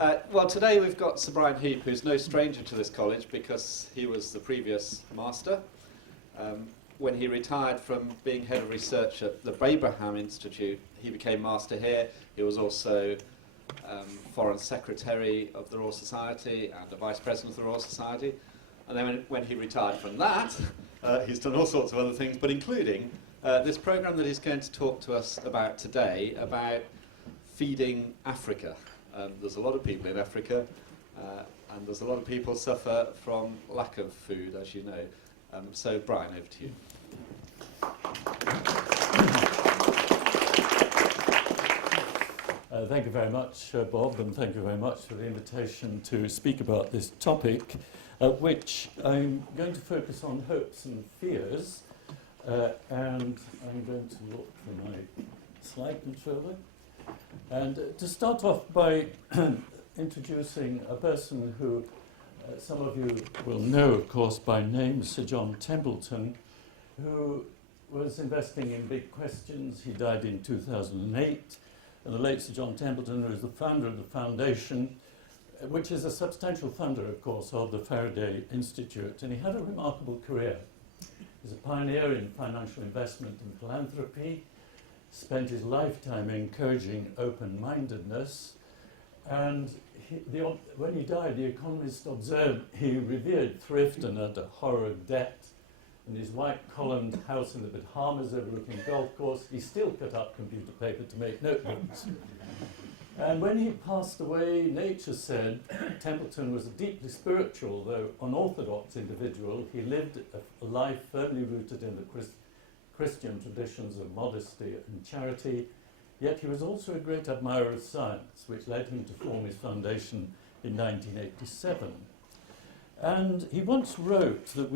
Well, today we've got Sir Brian Heap, who's no stranger to this college because he was the previous master. When he retired from being head of research at the Abraham Institute, he became master here. He was also Foreign Secretary of the Royal Society and the Vice President of the Royal Society. And then when he retired from that, he's done all sorts of other things, but including this program that he's going to talk to us about today, about feeding Africa. There's a lot of people in Africa, and there's a lot of people suffer from lack of food, as you know. So, Brian, over to you. Thank you very much, Bob, and thank you very much for the invitation to speak about this topic, which I'm going to focus on hopes and fears, and I'm going to look for my slide controller. And to start off by introducing a person who some of you will know, of course, by name, Sir John Templeton, who was investing in big questions. He died in 2008. And the late Sir John Templeton was the founder of the foundation, which is a substantial funder, of course, of the Faraday Institute. And he had a remarkable career. He's a pioneer in financial investment and philanthropy, spent his lifetime encouraging open-mindedness, and when he died, The Economist observed he revered thrift and had a horror of debt. In his white-columned house in the Bahamas overlooking a golf course, he still cut up computer paper to make notebooks. And when he passed away, Nature said Templeton was a deeply spiritual, though unorthodox individual. He lived a life firmly rooted in the Christian traditions of modesty and charity, yet he was also a great admirer of science, which led him to form his foundation in 1987. And he once wrote that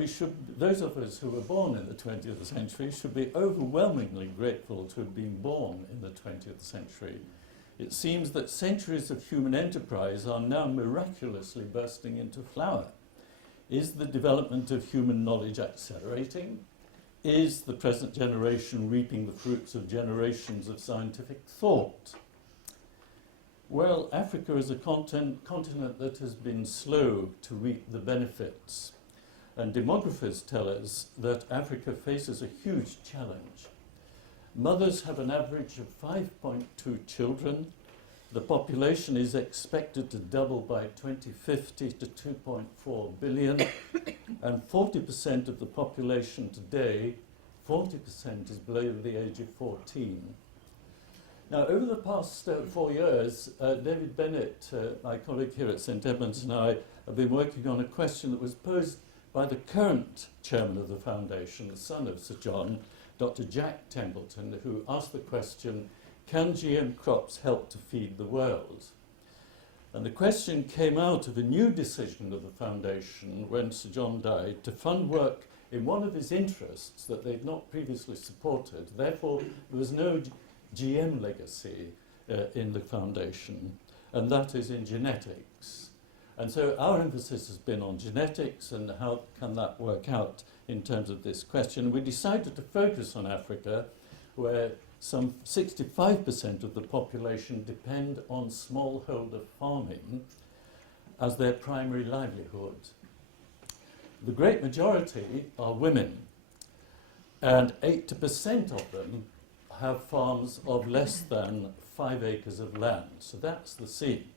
those of us who were born in the 20th century should be overwhelmingly grateful to have been born in the 20th century. It seems that centuries of human enterprise are now miraculously bursting into flower. Is the development of human knowledge accelerating? Is the present generation reaping the fruits of generations of scientific thought? Well, Africa is a continent that has been slow to reap the benefits. And demographers tell us that Africa faces a huge challenge. Mothers have an average of 5.2 children. The population is expected to double by 2050 to 2.4 billion. And 40% of the population today, 40% is below the age of 14. Now, over the past 4 years, David Bennett, my colleague here at St Edmunds, and I have been working on a question that was posed by the current chairman of the foundation, the son of Sir John, Dr. Jack Templeton, who asked the question, can GM crops help to feed the world? And the question came out of a new decision of the foundation when Sir John died to fund work in one of his interests that they'd not previously supported. Therefore, there was no GM legacy in the foundation, and that is in genetics. And so our emphasis has been on genetics and how can that work out in terms of this question. We decided to focus on Africa, where some 65% of the population depend on smallholder farming as their primary livelihood. The great majority are women, and 80% of them have farms of less than 5 acres of land. So that's the scene.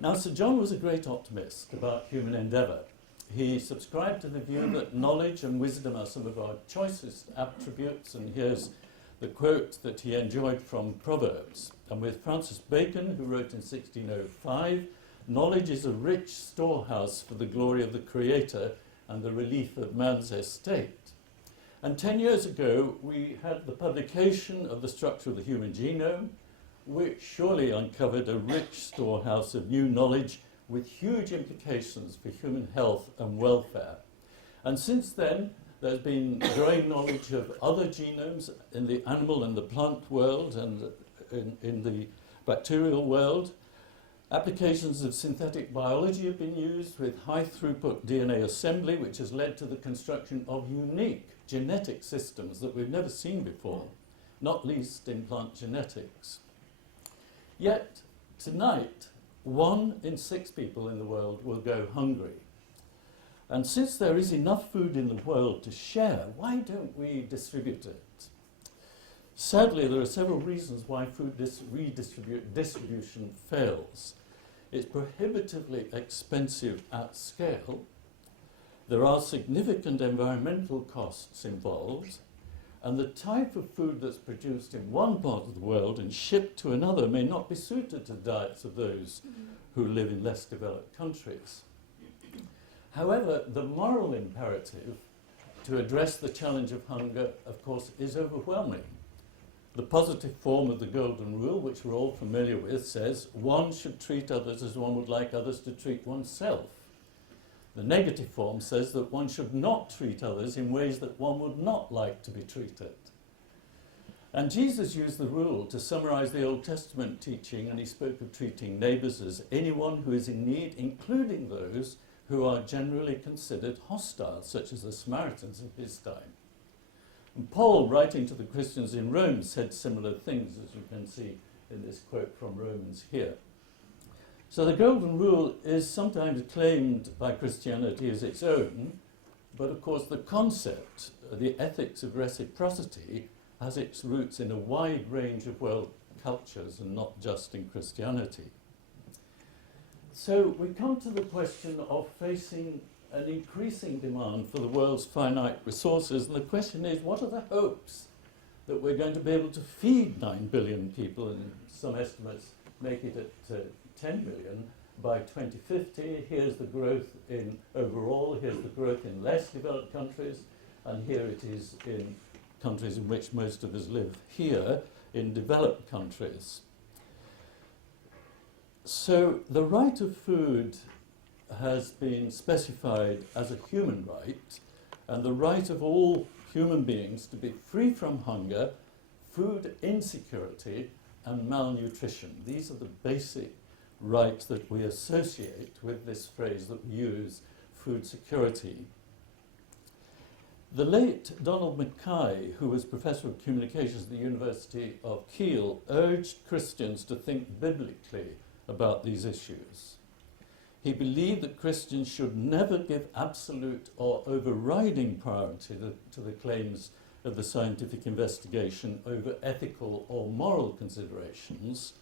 Now, Sir John was a great optimist about human endeavour. He subscribed to the view that knowledge and wisdom are some of our choicest attributes, and here's the quote that he enjoyed from Proverbs. And with Francis Bacon, who wrote in 1605, knowledge is a rich storehouse for the glory of the Creator and the relief of man's estate. And 10 years ago, we had the publication of the structure of the human genome, which surely uncovered a rich storehouse of new knowledge with huge implications for human health and welfare. And since then, there's been growing knowledge of other genomes in the animal and the plant world and in the bacterial world. Applications of synthetic biology have been used with high-throughput DNA assembly, which has led to the construction of unique genetic systems that we've never seen before, not least in plant genetics. Yet, tonight, 1 in 6 people in the world will go hungry. And since there is enough food in the world to share, why don't we distribute it? Sadly, there are several reasons why food distribution fails. It's prohibitively expensive at scale. There are significant environmental costs involved, and the type of food that's produced in one part of the world and shipped to another may not be suited to diets of those who live in less developed countries. However, the moral imperative to address the challenge of hunger, of course, is overwhelming. The positive form of the Golden Rule, which we're all familiar with, says one should treat others as one would like others to treat oneself. The negative form says that one should not treat others in ways that one would not like to be treated. And Jesus used the rule to summarize the Old Testament teaching, and he spoke of treating neighbors as anyone who is in need, including those who are generally considered hostile, such as the Samaritans of his time. And Paul, writing to the Christians in Rome, said similar things, as you can see in this quote from Romans here. So the Golden Rule is sometimes claimed by Christianity as its own, but of course the concept, the ethics of reciprocity, has its roots in a wide range of world cultures and not just in Christianity. So we come to the question of facing an increasing demand for the world's finite resources, and the question is, what are the hopes that we're going to be able to feed 9 billion people, and some estimates make it at 10 billion by 2050. Here's the growth in overall, here's the growth in less developed countries, and here it is in countries in which most of us live here, in developed countries. So the right of food has been specified as a human right, and the right of all human beings to be free from hunger, food insecurity, and malnutrition. These are the basic rights that we associate with this phrase that we use, food security. The late Donald Mackay, who was Professor of Communications at the University of Kiel, urged Christians to think biblically about these issues. He believed that Christians should never give absolute or overriding priority to the claims of the scientific investigation over ethical or moral considerations.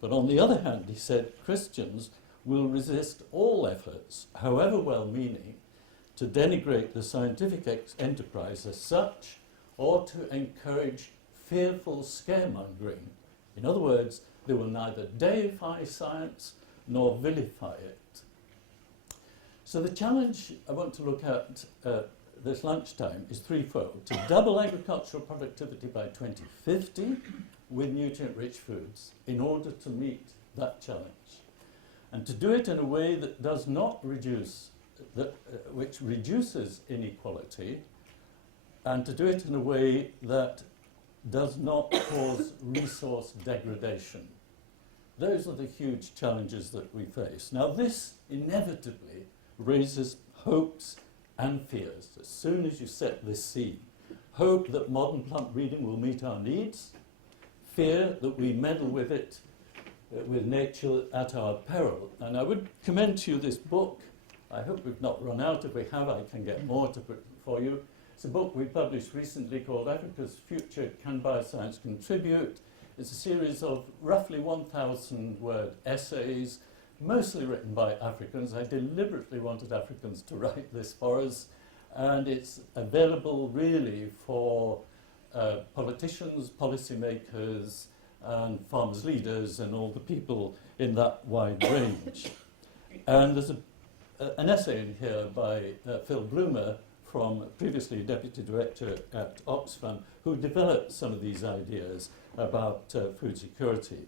But on the other hand, he said, Christians will resist all efforts, however well-meaning, to denigrate the scientific enterprise as such, or to encourage fearful scaremongering. In other words, they will neither deify science nor vilify it. So the challenge I want to look at this lunchtime is threefold: to double agricultural productivity by 2050 with nutrient-rich foods in order to meet that challenge, and to do it in a way that does not reduce, which reduces inequality, and to do it in a way that does not cause resource degradation. Those are the huge challenges that we face. Now, this inevitably raises hopes and fears as soon as you set this scene. Hope that modern plant breeding will meet our needs, fear that we meddle with it, with nature at our peril. And I would commend to you this book. I hope we've not run out. If we have, I can get more to put for you. It's a book we published recently called Africa's Future, Can Bioscience Contribute? It's a series of roughly 1,000-word essays, mostly written by Africans. I deliberately wanted Africans to write this for us, and it's available really for politicians, policymakers, and farmers' leaders, and all the people in that wide range. And there's an essay in here by Phil Bloomer, previously Deputy Director at Oxfam, who developed some of these ideas about food security.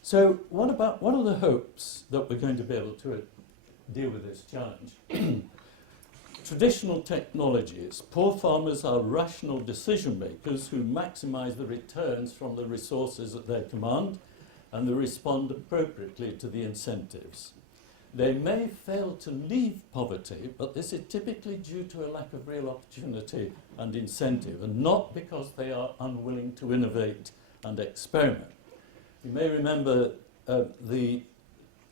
So what are the hopes that we're going to be able to deal with this challenge? Traditional technologies. Poor farmers are rational decision makers who maximize the returns from the resources at their command, and they respond appropriately to the incentives. They may fail to leave poverty, but this is typically due to a lack of real opportunity and incentive, and not because they are unwilling to innovate and experiment. You may remember the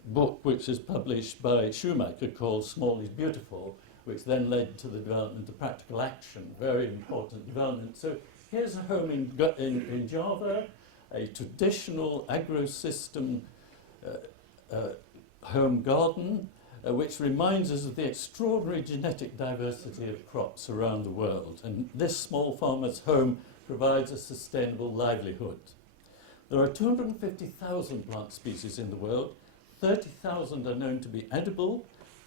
book which was published by Schumacher called Small is Beautiful, which then led to the development of practical action, very important development. So here's a home in Java, a traditional agro-system home garden, which reminds us of the extraordinary genetic diversity of crops around the world. And this small farmer's home provides a sustainable livelihood. There are 250,000 plant species in the world. 30,000 are known to be edible.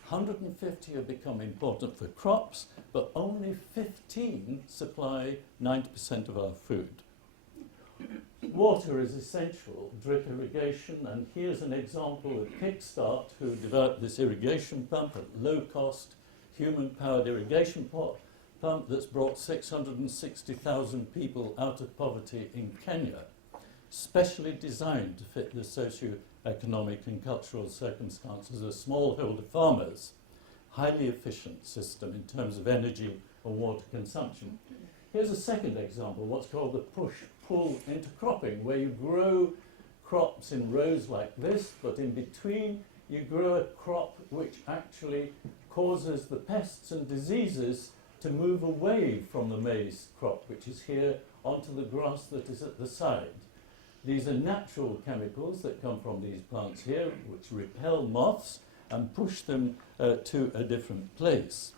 150 have become important for crops, but only 15 supply 90% of our food. Water is essential, drip irrigation, and here's an example of Kickstart, who developed this irrigation pump, a low-cost, human-powered irrigation pump that's brought 660,000 people out of poverty in Kenya, specially designed to fit the socio-economic and cultural circumstances of smallholder farmers. Highly efficient system in terms of energy and water consumption. Here's a second example, what's called the push-pull intercropping, where you grow crops in rows like this, but in between you grow a crop which actually causes the pests and diseases to move away from the maize crop, which is here, onto the grass that is at the side. These are natural chemicals that come from these plants here, which repel moths and push them to a different place.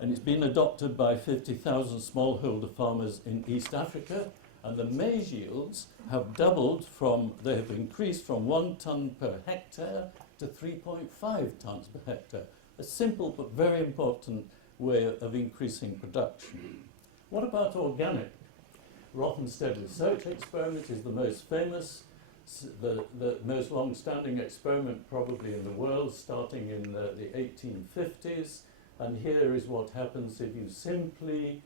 And it's been adopted by 50,000 smallholder farmers in East Africa, and the maize yields have doubled they have increased from 1 tonne per hectare to 3.5 tonnes per hectare. A simple but very important way of increasing production. What about organic? Rothenstedt research experiment is the most famous, the most long-standing experiment probably in the world, starting in the 1850s. And here is what happens if you simply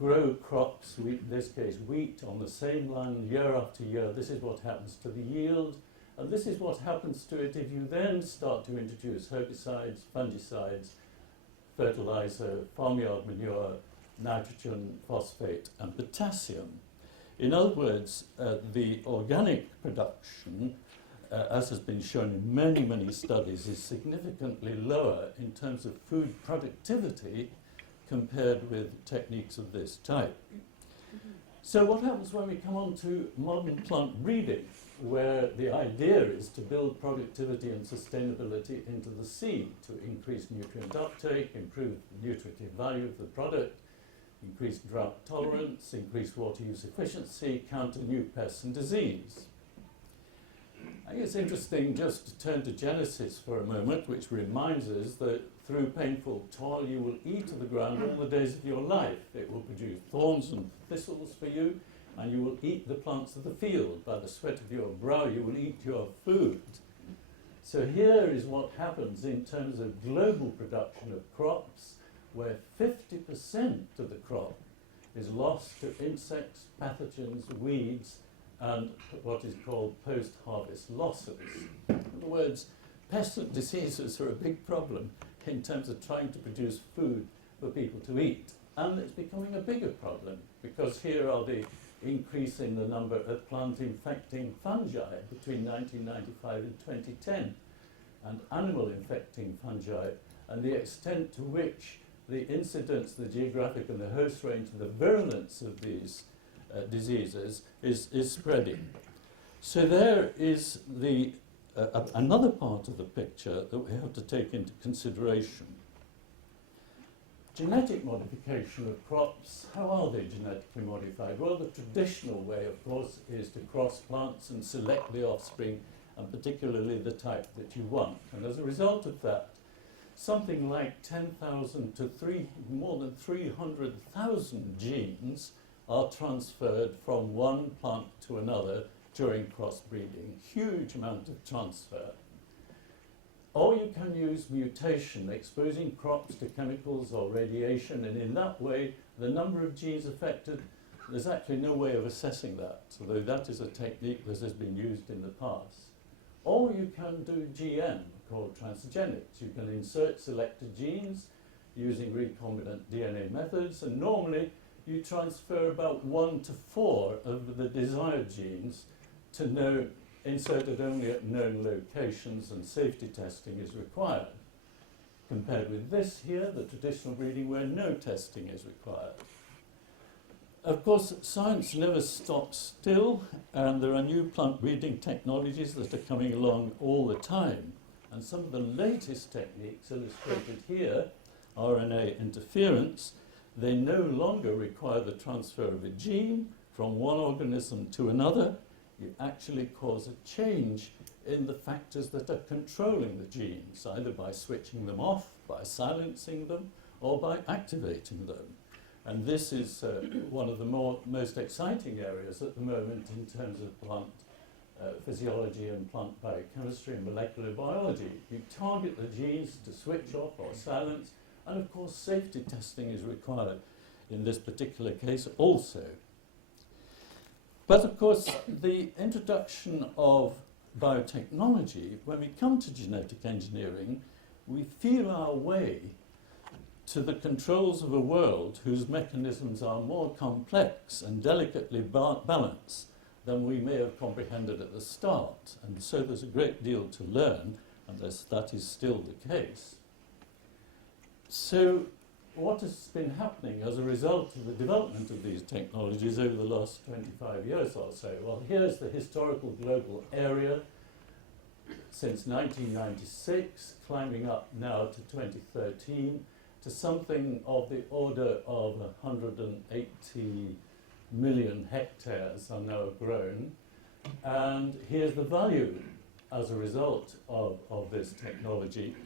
grow crops, in this case wheat, on the same land year after year. This is what happens to the yield. And this is what happens to it if you then start to introduce herbicides, fungicides, fertilizer, farmyard manure, nitrogen, phosphate, and potassium. In other words, the organic production, as has been shown in many, many studies, is significantly lower in terms of food productivity compared with techniques of this type. So what happens when we come on to modern plant breeding, where the idea is to build productivity and sustainability into the seed to increase nutrient uptake, improve the nutritive value of the product, increase drought tolerance, increase water use efficiency, counter new pests and disease. I think it's interesting just to turn to Genesis for a moment, which reminds us that through painful toil you will eat of the ground all the days of your life. It will produce thorns and thistles for you, and you will eat the plants of the field. By the sweat of your brow you will eat your food. So here is what happens in terms of global production of crops, where 50% of the crop is lost to insects, pathogens, weeds, and what is called post-harvest losses. In other words, pests and diseases are a big problem in terms of trying to produce food for people to eat. And it's becoming a bigger problem, because here are the increase in the number of plant-infecting fungi between 1995 and 2010, and animal-infecting fungi, and the extent to which the incidence, the geographic and the host range, and the virulence of these diseases is spreading. So there is another part of the picture that we have to take into consideration. Genetic modification of crops, how are they genetically modified? Well, the traditional way, of course, is to cross plants and select the offspring, and particularly the type that you want. And as a result of that, something like 10,000 to more than 300,000 genes are transferred from one plant to another during crossbreeding. Huge amount of transfer. Or you can use mutation, exposing crops to chemicals or radiation, and in that way, the number of genes affected, there's actually no way of assessing that, although that is a technique that has been used in the past. Or you can do GM, called transgenics. You can insert selected genes using recombinant DNA methods, and normally you transfer about 1 to 4 of the desired genes to know inserted only at known locations and safety testing is required, compared with this here, the traditional breeding where no testing is required. Of course, science never stops still, and there are new plant breeding technologies that are coming along all the time. And some of the latest techniques illustrated here, RNA interference, they no longer require the transfer of a gene from one organism to another. You actually cause a change in the factors that are controlling the genes, either by switching them off, by silencing them, or by activating them. And this is one of the most exciting areas at the moment in terms of plant physiology and plant biochemistry and molecular biology. You target the genes to switch off or silence, and of course safety testing is required in this particular case also. But of course the introduction of biotechnology, when we come to genetic engineering, we feel our way to the controls of a world whose mechanisms are more complex and delicately balanced than we may have comprehended at the start. And so there's a great deal to learn, and that is still the case. So what has been happening as a result of the development of these technologies over the last 25 years or so? Well, here's the historical global area since 1996, climbing up now to 2013, to something of the order of 180 million hectares are now grown. And here's the value as a result of this technology,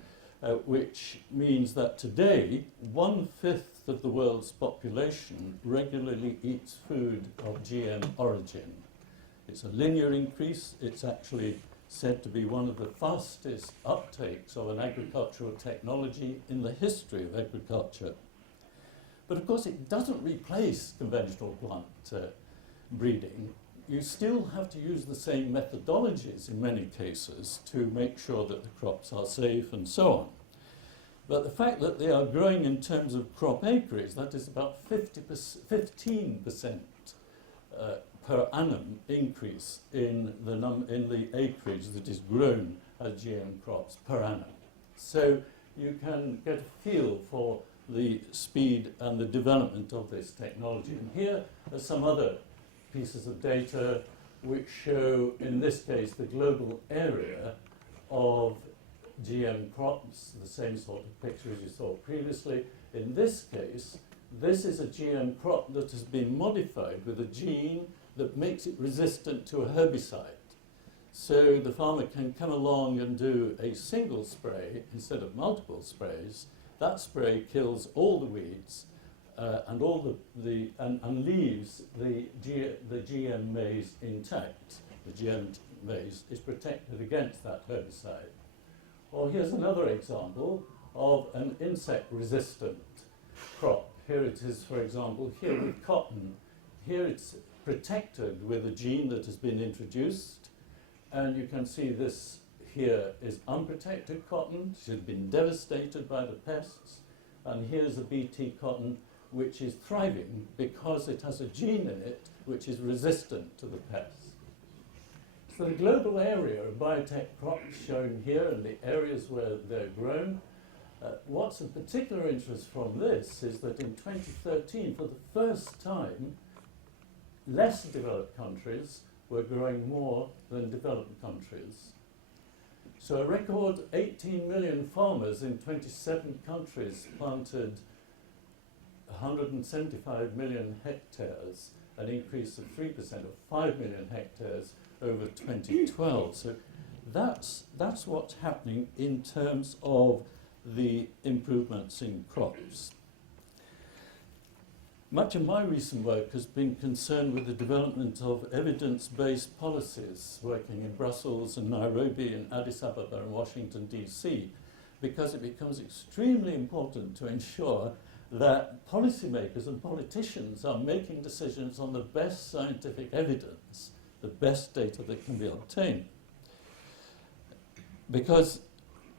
which means that today 1/5 of the world's population regularly eats food of GM origin. It's a linear increase. It's actually said to be one of the fastest uptakes of an agricultural technology in the history of agriculture. But of course it doesn't replace conventional plant breeding. You still have to use the same methodologies in many cases to make sure that the crops are safe and so on. But the fact that they are growing in terms of crop acreage, that is about 15% per annum increase in the acreage that is grown as GM crops per annum. So you can get a feel for the speed and the development of this technology. And here are some other pieces of data which show, in this case, the global area of GM crops, the same sort of picture as you saw previously. In this case, this is a GM crop that has been modified with a gene that makes it resistant to a herbicide. So the farmer can come along and do a single spray instead of multiple sprays. That spray kills all the weeds and all and leaves the GM maize intact. The GM maize is protected against that herbicide. Or here's another example of an insect-resistant crop. Here it is, for example, here with cotton. Here it's protected with a gene that has been introduced, and you can see this here is unprotected cotton, which has been devastated by the pests, and here's a BT cotton which is thriving because it has a gene in it which is resistant to the pests. So the global area of biotech crops shown here and the areas where they're grown. What's of particular interest from this is that in 2013, for the first time, less developed countries were growing more than developed countries. So a record 18 million farmers in 27 countries planted 175 million hectares, an increase of 3% of 5 million hectares over 2012. So that's what's happening in terms of the improvements in crops. Much of my recent work has been concerned with the development of evidence-based policies, working in Brussels and Nairobi and Addis Ababa and Washington, D.C., because it becomes extremely important to ensure that policymakers and politicians are making decisions on the best scientific evidence, the best data that can be obtained. Because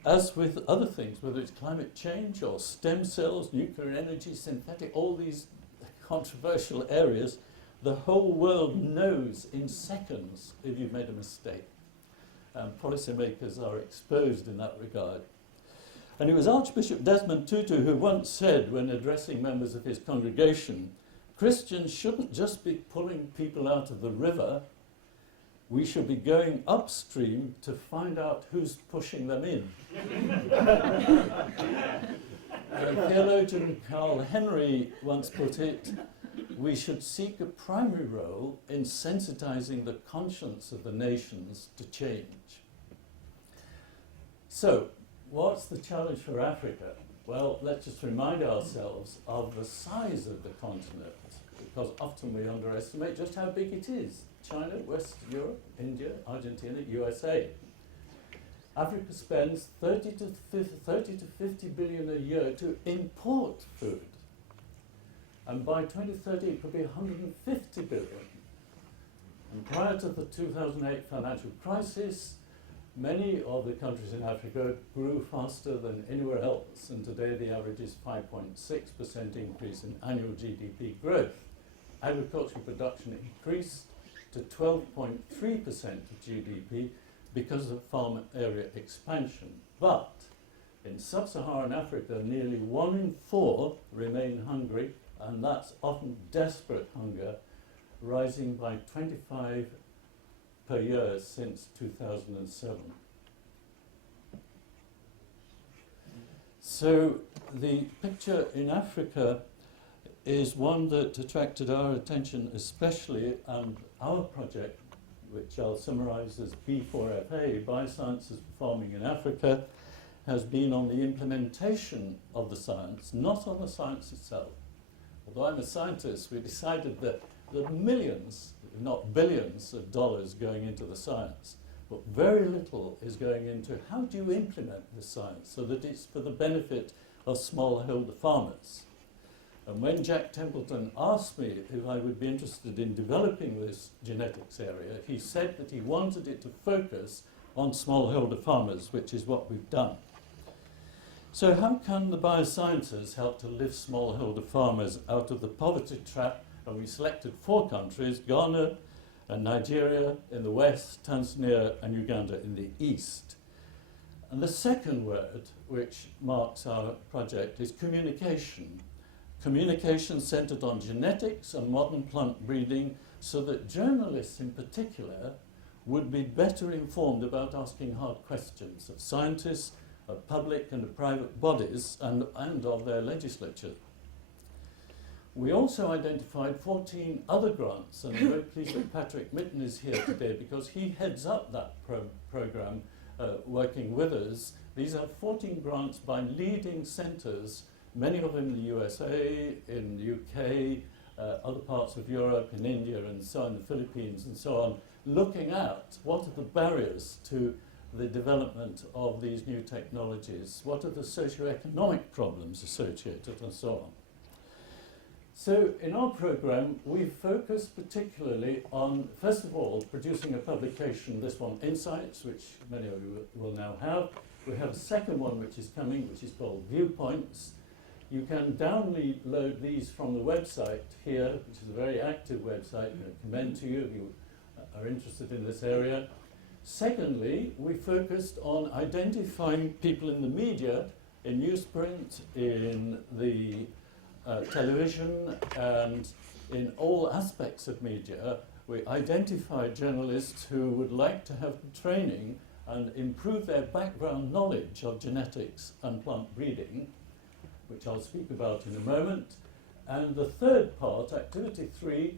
as with other things, whether it's climate change or stem cells, nuclear energy, synthetic, all these controversial areas, the whole world knows in seconds if you've made a mistake. and policymakers are exposed in that regard. And it was Archbishop Desmond Tutu who once said, when addressing members of his congregation, Christians shouldn't just be pulling people out of the river, we should be going upstream to find out who's pushing them in. Theologian Carl Henry once put it, we should seek a primary role in sensitizing the conscience of the nations to change. So, what's the challenge for Africa? Well, let's just remind ourselves of the size of the continent, because often we underestimate just how big it is. China, West Europe, India, Argentina, USA. Africa spends 30 to 50 billion a year to import food. And by 2030, it could be 150 billion. And prior to the 2008 financial crisis, many of the countries in Africa grew faster than anywhere else, and today the average is 5.6% increase in annual GDP growth. Agricultural production increased to 12.3% of GDP because of farm area expansion. But in sub-Saharan Africa, nearly 1 in 4 remain hungry, and that's often desperate hunger, rising by 25 per year since 2007. So the picture in Africa is one that attracted our attention especially, and our project, which I'll summarize as B4FA, Biosciences Performing in Africa, has been on the implementation of the science, not on the science itself. Although I'm a scientist, we decided that there are millions, if not billions, of dollars going into the science, but very little is going into how do you implement the science so that it's for the benefit of smallholder farmers. And when Jack Templeton asked me if I would be interested in developing this genetics area, he said that he wanted it to focus on smallholder farmers, which is what we've done. So how can the biosciences help to lift smallholder farmers out of the poverty trap? And we selected 4 countries, Ghana and Nigeria in the west, Tanzania and Uganda in the east. And the second word, which marks our project, is communication. Communication centered on genetics and modern plant breeding so that journalists in particular would be better informed about asking hard questions of scientists, of public and of private bodies, and of their legislature. We also identified 14 other grants, and I'm very pleased that Patrick Mitten is here today because he heads up that program working with us. These are 14 grants by leading centres, many of them in the USA, in the UK, other parts of Europe, in India and so on, the Philippines and so on, looking at what are the barriers to the development of these new technologies, what are the socioeconomic problems associated and so on. So in our program, we focus particularly on, first of all, producing a publication, this one, Insights, which many of you will now have. We have a second one which is coming, which is called Viewpoints. You can download these from the website here, which is a very active website. I commend to you if you are interested in this area. Secondly, we focused on identifying people in the media, in newsprint, in the television, and in all aspects of media. We identified journalists who would like to have training and improve their background knowledge of genetics and plant breeding, which I'll speak about in a moment. And the third part, activity 3,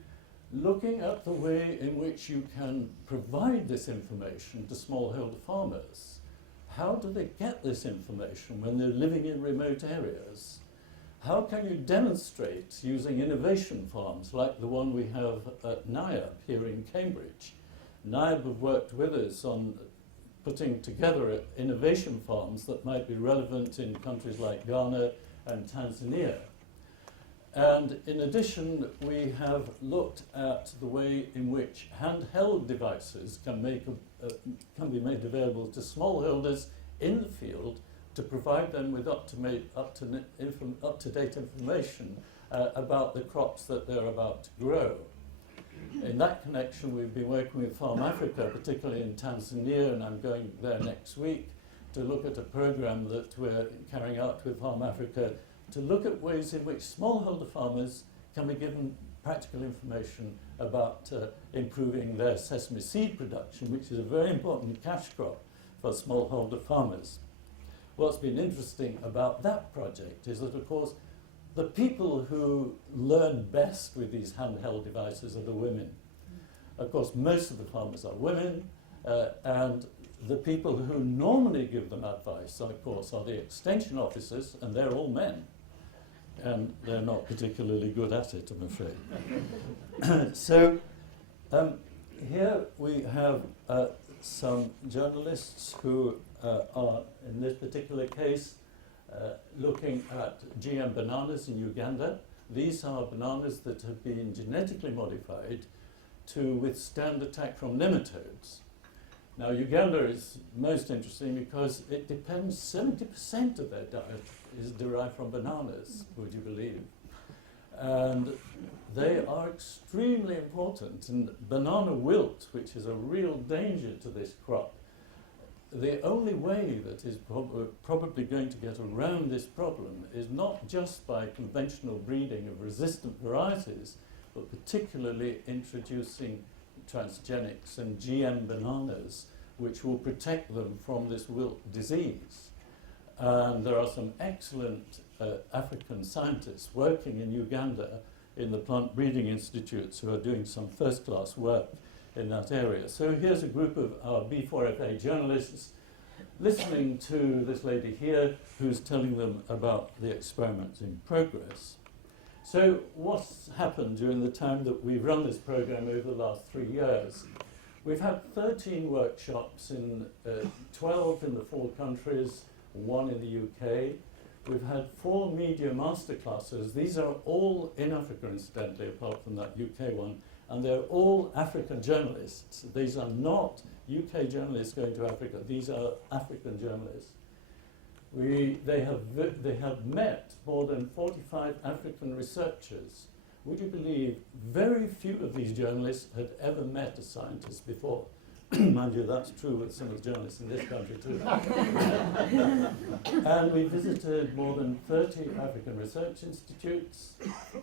looking at the way in which you can provide this information to smallholder farmers. How do they get this information when they're living in remote areas? How can you demonstrate using innovation farms like the one we have at NIAB here in Cambridge? NIAB have worked with us on putting together innovation farms that might be relevant in countries like Ghana and Tanzania. And in addition, we have looked at the way in which handheld devices can be made available to smallholders in the field to provide them with up-to-date information about the crops that they're about to grow. In that connection, we've been working with Farm Africa, particularly in Tanzania, and I'm going there next week to look at a program that we're carrying out with Farm Africa to look at ways in which smallholder farmers can be given practical information about improving their sesame seed production, which is a very important cash crop for smallholder farmers. What's been interesting about that project is that, of course, the people who learn best with these handheld devices are the women. Of course, most of the farmers are women, and the people who normally give them advice, of course, are the extension officers, and they're all men. And they're not particularly good at it, I'm afraid. So here we have some journalists who are, in this particular case, looking at GM bananas in Uganda. These are bananas that have been genetically modified to withstand attack from nematodes. Now, Uganda is most interesting because it depends, 70% of their diet is derived from bananas, would you believe? And they are extremely important. And banana wilt, which is a real danger to this crop, the only way that is probably going to get around this problem is not just by conventional breeding of resistant varieties, but particularly introducing transgenics and GM bananas, which will protect them from this wilt disease. And there are some excellent African scientists working in Uganda in the plant breeding institutes who are doing some first-class work in that area. So here's a group of our B4FA journalists listening to this lady here who's telling them about the experiments in progress. So what's happened during the time that we've run this program over the last 3 years? We've had 13 workshops in 12 in the 4 countries, 1 in the UK. We've had 4 media masterclasses. These are all in Africa, incidentally, apart from that UK one. And they're all African journalists. These are not UK journalists going to Africa. These are African journalists. They have met more than 45 African researchers. Would you believe very few of these journalists had ever met a scientist before? Mind you, that's true with some of the journalists in this country too. And we visited more than 30 African research institutes,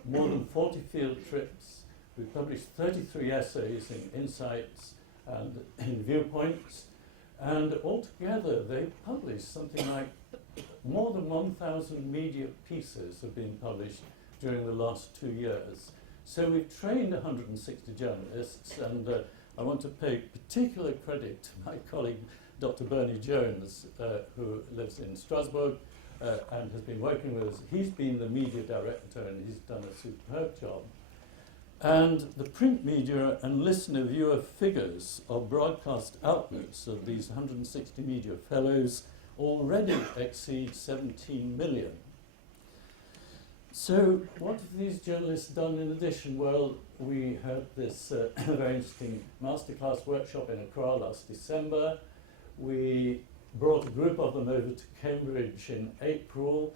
more than 40 field trips. We published 33 essays in Insights and in Viewpoints, and altogether they published something like more than 1,000 media pieces have been published during the last 2 years. So we've trained 160 journalists, and I want to pay particular credit to my colleague Dr. Bernie Jones, who lives in Strasbourg and has been working with us. He's been the media director and he's done a superb job. And the print media and listener viewer figures of broadcast outlets of these 160 media fellows already exceed 17 million. So what have these journalists done in addition? Well, we had this very interesting masterclass workshop in Accra last December. We brought a group of them over to Cambridge in April,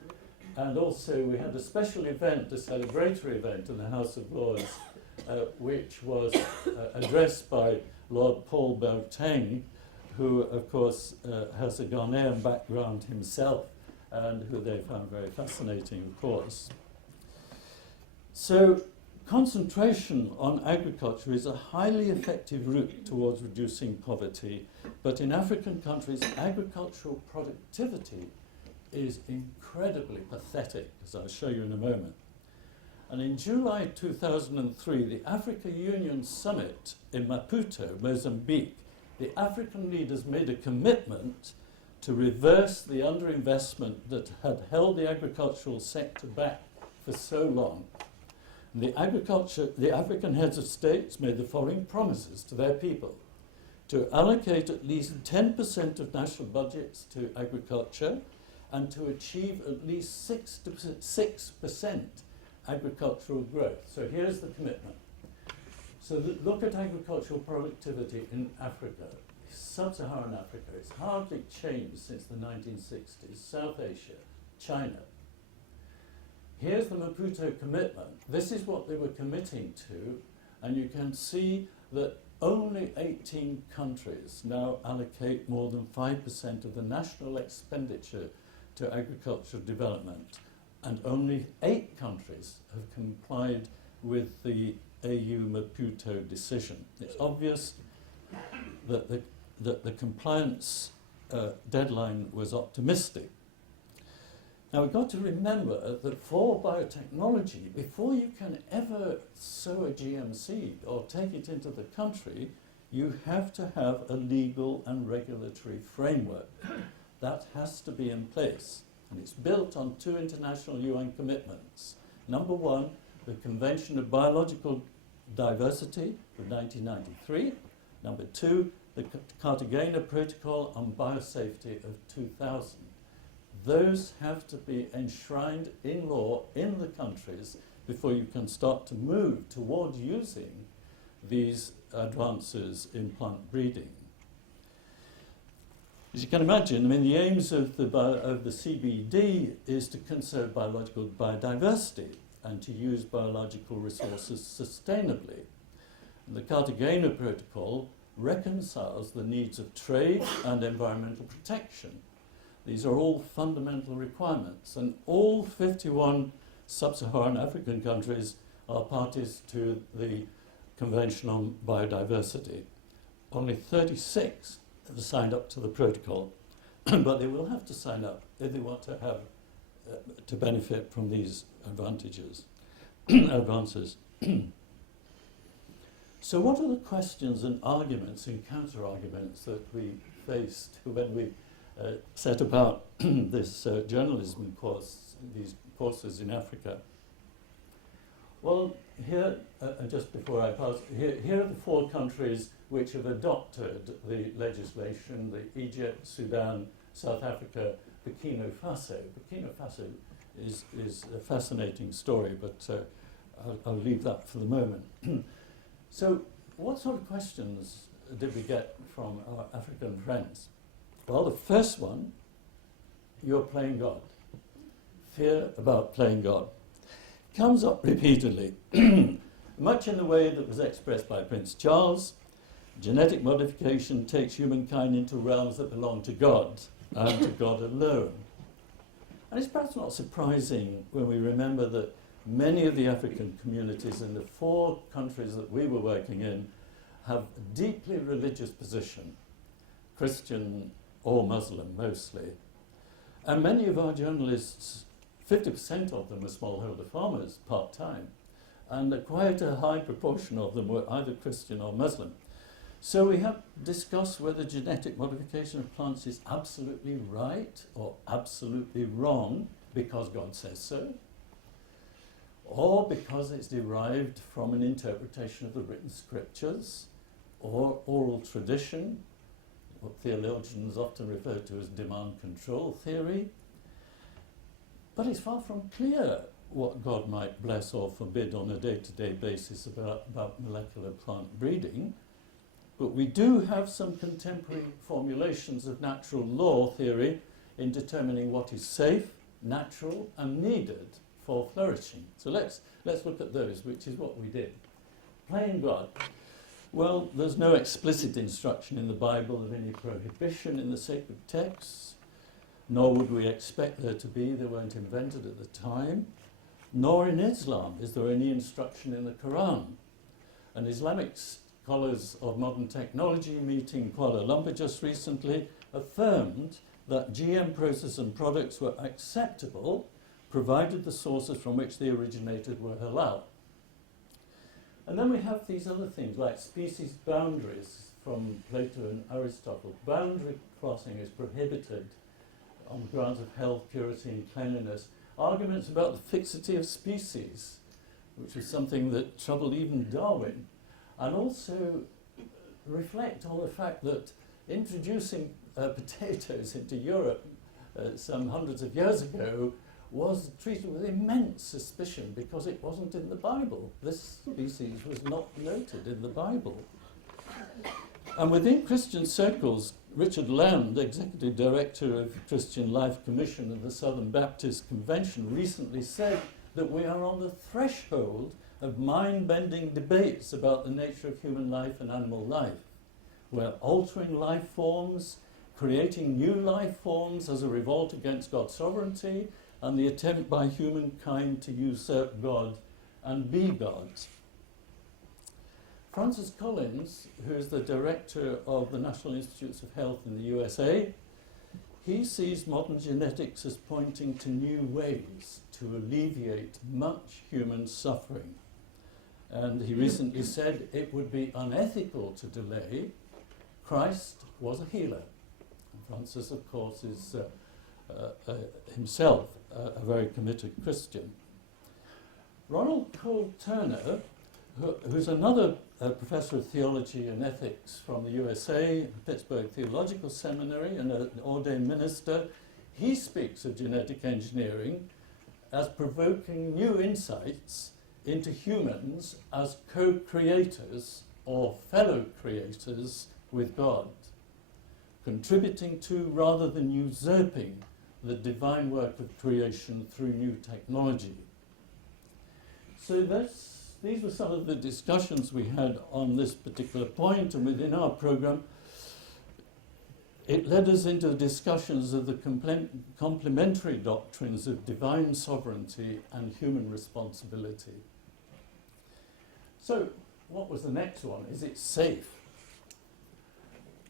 and also we had a special event, a celebratory event in the House of Lords, which was addressed by Lord Paul Boateng, who, of course, has a Ghanaian background himself, and who they found very fascinating, of course. So, concentration on agriculture is a highly effective route towards reducing poverty, but in African countries, agricultural productivity is incredibly pathetic, as I'll show you in a moment. And in July 2003, the Africa Union Summit in Maputo, Mozambique, the African leaders made a commitment to reverse the underinvestment that had held the agricultural sector back for so long. And the African heads of states made the following promises to their people: to allocate at least 10% of national budgets to agriculture, and to achieve at least 6% agricultural growth. So here's the commitment. So look at agricultural productivity in Africa. Sub-Saharan Africa, it's hardly changed since the 1960s. South Asia, China. Here's the Maputo commitment. This is what they were committing to, And you can see that only 18 countries now allocate more than 5% of the national expenditure to agricultural development. And only 8 countries have complied with the AU Maputo decision. It's obvious that the compliance deadline was optimistic. Now we've got to remember that for biotechnology, before you can ever sow a GM seed or take it into the country, you have to have a legal and regulatory framework. That has to be in place. And it's built on 2 international UN commitments. Number 1, the Convention of Biological Diversity of 1993. Number 2, the Cartagena Protocol on Biosafety of 2000. Those have to be enshrined in law in the countries before you can start to move towards using these advances in plant breeding. As you can imagine, I mean, the aims of the CBD is to conserve biological biodiversity and to use biological resources sustainably. And the Cartagena Protocol reconciles the needs of trade and environmental protection. These are all fundamental requirements, and all 51 sub-Saharan African countries are parties to the Convention on Biodiversity. Only 36 have signed up to the protocol, but they will have to sign up if they want to have to benefit from these advantages, advances. So what are the questions and arguments and counter-arguments that we faced when we set about this journalism course, these courses in Africa? Well, here, just before I pass, here are the 4 countries which have adopted the legislation: the Egypt, Sudan, South Africa, Burkina Faso. Burkina Faso is a fascinating story, but I'll leave that for the moment. So what sort of questions did we get from our African friends? Well, the first one, you're playing God. Fear about playing God comes up repeatedly, much in the way that was expressed by Prince Charles. Genetic modification takes humankind into realms that belong to God and to God alone. And it's perhaps not surprising when we remember that many of the African communities in the 4 countries that we were working in have a deeply religious position, Christian or Muslim mostly. And many of our journalists, 50% of them were smallholder farmers, part-time, and quite a high proportion of them were either Christian or Muslim. So we have discussed whether genetic modification of plants is absolutely right or absolutely wrong because God says so, or because it's derived from an interpretation of the written scriptures, or oral tradition, what theologians often refer to as demand control theory. But it's far from clear what God might bless or forbid on a day-to-day basis about molecular plant breeding. But we do have some contemporary formulations of natural law theory in determining what is safe, natural, and needed for flourishing. So let's look at those, which is what we did. Playing God. Well, there's no explicit instruction in the Bible of any prohibition in the sacred texts, nor would we expect there to be. They weren't invented at the time. Nor in Islam is there any instruction in the Quran. And Islamic scholars of modern technology meeting in Kuala Lumpur just recently affirmed that GM processed and products were acceptable provided the sources from which they originated were halal. And then we have these other things like species boundaries from Plato and Aristotle. Boundary crossing is prohibited on grounds of health, purity and cleanliness. Arguments about the fixity of species, which was something that troubled even Darwin, and also reflect on the fact that introducing potatoes into Europe some hundreds of years ago was treated with immense suspicion because it wasn't in the Bible. This species was not noted in the Bible. And within Christian circles, Richard Land, Executive Director of Christian Life Commission of the Southern Baptist Convention, recently said that we are on the threshold of mind-bending debates about the nature of human life and animal life. We're altering life forms, creating new life forms as a revolt against God's sovereignty and the attempt by humankind to usurp God and be God. Francis Collins, who is the director of the National Institutes of Health in the USA, he sees modern genetics as pointing to new ways to alleviate much human suffering. And he recently said it would be unethical to delay. Christ was a healer. And Francis, of course, is himself a very committed Christian. Ronald Cole Turner, who's another professor of theology and ethics from the USA, Pittsburgh Theological Seminary, and an ordained minister, he speaks of genetic engineering as provoking new insights into humans as co-creators or fellow creators with God, contributing to rather than usurping the divine work of creation through new technology. So these were some of the discussions we had on this particular point, and within our program, it led us into discussions of the complementary doctrines of divine sovereignty and human responsibility. So, what was the next one? Is it safe?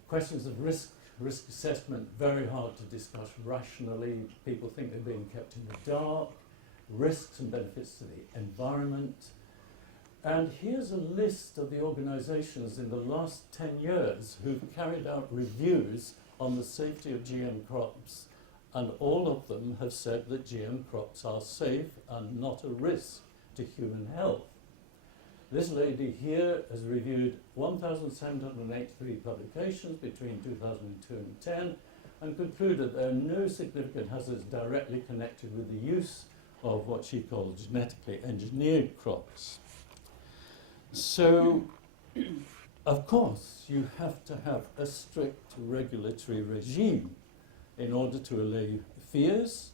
Questions of risk assessment, very hard to discuss rationally. People think they're being kept in the dark. Risks and benefits to the environment. And here's a list of the organizations in the last 10 years who've carried out reviews on the safety of GM crops, and all of them have said that GM crops are safe and not a risk to human health. This lady here has reviewed 1,783 publications between 2002 and 10 and concluded there are no significant hazards directly connected with the use of what she calls genetically engineered crops. So, of course, you have to have a strict regulatory regime in order to allay fears,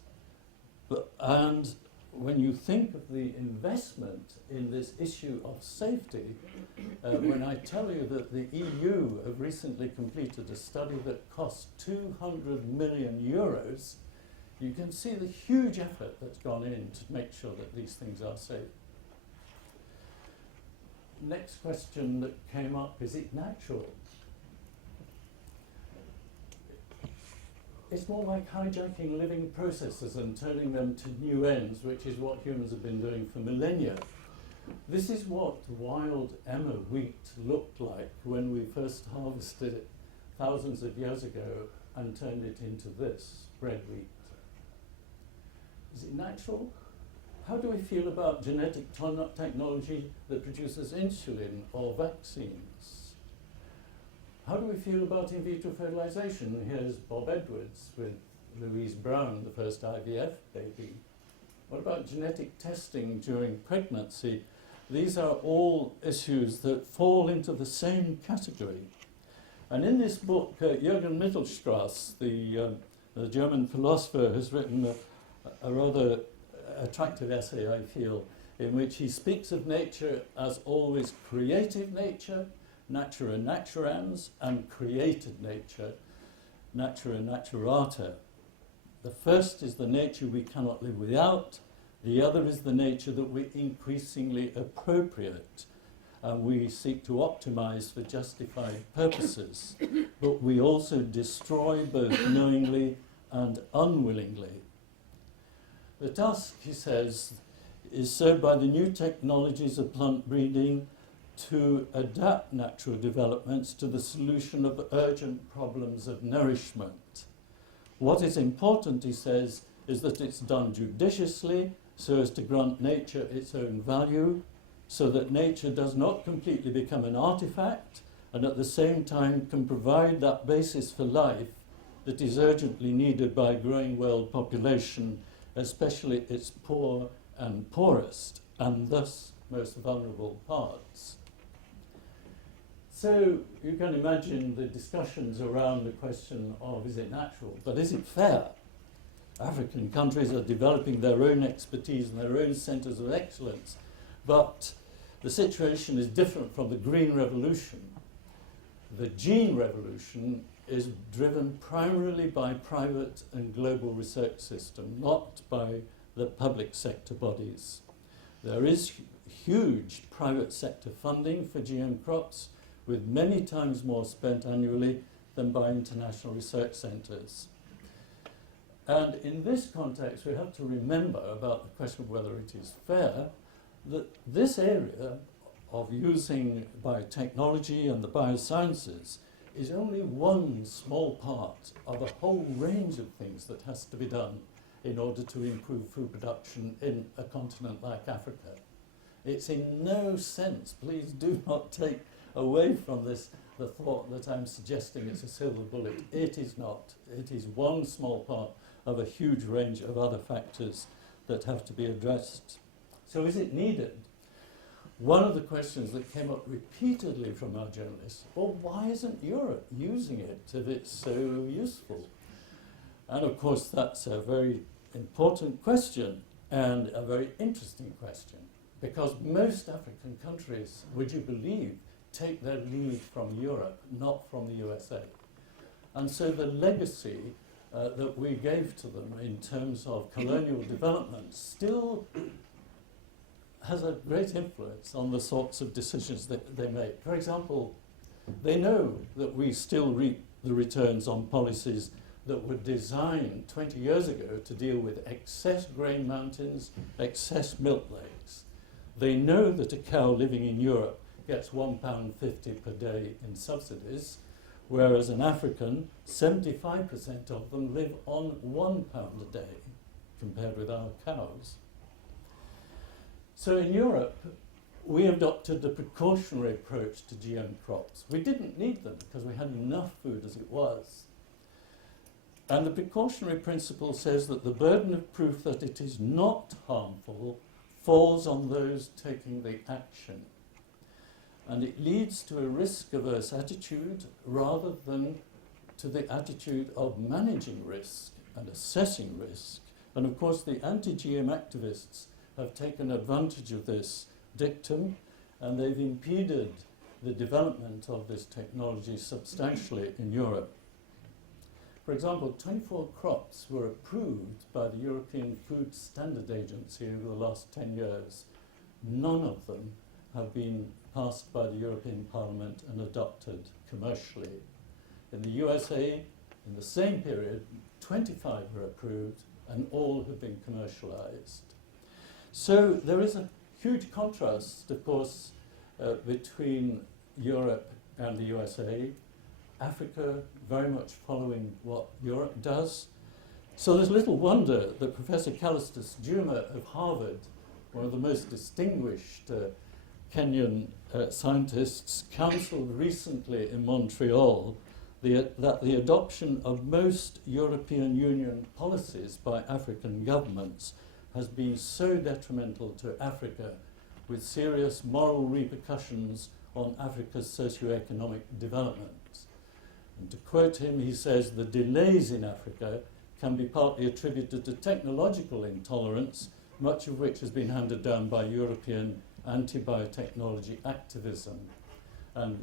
and when you think of the investment in this issue of safety, when I tell you that the EU have recently completed a study that cost 200 million euros, you can see the huge effort that's gone in to make sure that these things are safe. Next question that came up, is it natural? It's more like hijacking living processes and turning them to new ends, which is what humans have been doing for millennia. This is what wild Emma wheat looked like when we first harvested it thousands of years ago and turned it into this, bread wheat. Is it natural? How do we feel about genetic technology that produces insulin or vaccines? How do we feel about in vitro fertilization? Here's Bob Edwards with Louise Brown, the first IVF baby. What about genetic testing during pregnancy? These are all issues that fall into the same category. And in this book, Jürgen Mittelstraß, the German philosopher, has written a rather attractive essay, I feel, in which he speaks of nature as always creative nature, natura naturans, and created nature, natura naturata. The first is the nature we cannot live without. The other is the nature that we increasingly appropriate and we seek to optimize for justified purposes. But we also destroy both knowingly and unwillingly. The task, he says, is served by the new technologies of plant breeding to adapt natural developments to the solution of urgent problems of nourishment. What is important, he says, is that it's done judiciously so as to grant nature its own value, so that nature does not completely become an artifact and at the same time can provide that basis for life that is urgently needed by a growing world population, especially its poor and poorest, and thus most vulnerable parts. So you can imagine the discussions around the question of, is it natural, but is it fair? African countries are developing their own expertise and their own centres of excellence, but The situation is different from the Green Revolution. The gene revolution is driven primarily by private and global research system, not by the public sector bodies. There is huge private sector funding for GM crops, with many times more spent annually than by international research centres. And in this context, we have to remember about the question of whether it is fair that this area of using biotechnology and the biosciences is only one small part of a whole range of things that has to be done in order to improve food production in a continent like Africa. It's in no sense, please do not take away from this the thought that I'm suggesting it's a silver bullet. It is not. It is one small part of a huge range of other factors that have to be addressed. So is it needed? One of the questions that came up repeatedly from our journalists, well, why isn't Europe using it if it's so useful? And of course, that's a very important question and a very interesting question, because most African countries, would you believe, take their lead from Europe, not from the USA. And so the legacy that we gave to them in terms of colonial development still has a great influence on the sorts of decisions that they make. For example, they know that we still reap the returns on policies that were designed 20 years ago to deal with excess grain mountains, excess milk lakes. They know that a cow living in Europe gets £1.50 per day in subsidies, whereas in African, 75% of them live on £1 a day, compared with our cows. So in Europe, we adopted the precautionary approach to GM crops. We didn't need them because we had enough food as it was. And the precautionary principle says that the burden of proof that it is not harmful falls on those taking the action. And it leads to a risk-averse attitude rather than to the attitude of managing risk and assessing risk. And of course, the anti-GM activists have taken advantage of this dictum, and they've impeded the development of this technology substantially in Europe. For example, 24 crops were approved by the European Food Standard Agency over the last 10 years. None of them have been passed by the European Parliament and adopted commercially. In the USA, in the same period, 25 were approved and all have been commercialized. So there is a huge contrast, of course, between Europe and the USA. Africa very much following what Europe does. So there's little wonder that Professor Callistus Juma of Harvard, one of the most distinguished Kenyan scientists, counselled recently in Montreal that the adoption of most European Union policies by African governments has been so detrimental to Africa, with serious moral repercussions on Africa's socio-economic development. And to quote him, he says, "The delays in Africa can be partly attributed to technological intolerance, much of which has been handed down by European anti-biotechnology activism." And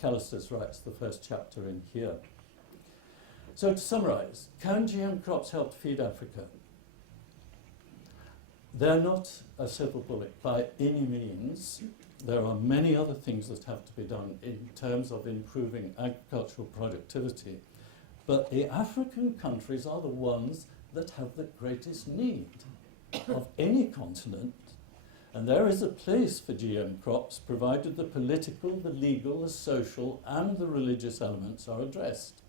Callistus writes the first chapter in here. So to summarize, can GM crops help feed Africa? They're not a silver bullet by any means. There are many other things that have to be done in terms of improving agricultural productivity. But the African countries are the ones that have the greatest need of any continent. And there is a place for GM crops, provided the political, the legal, the social, and the religious elements are addressed.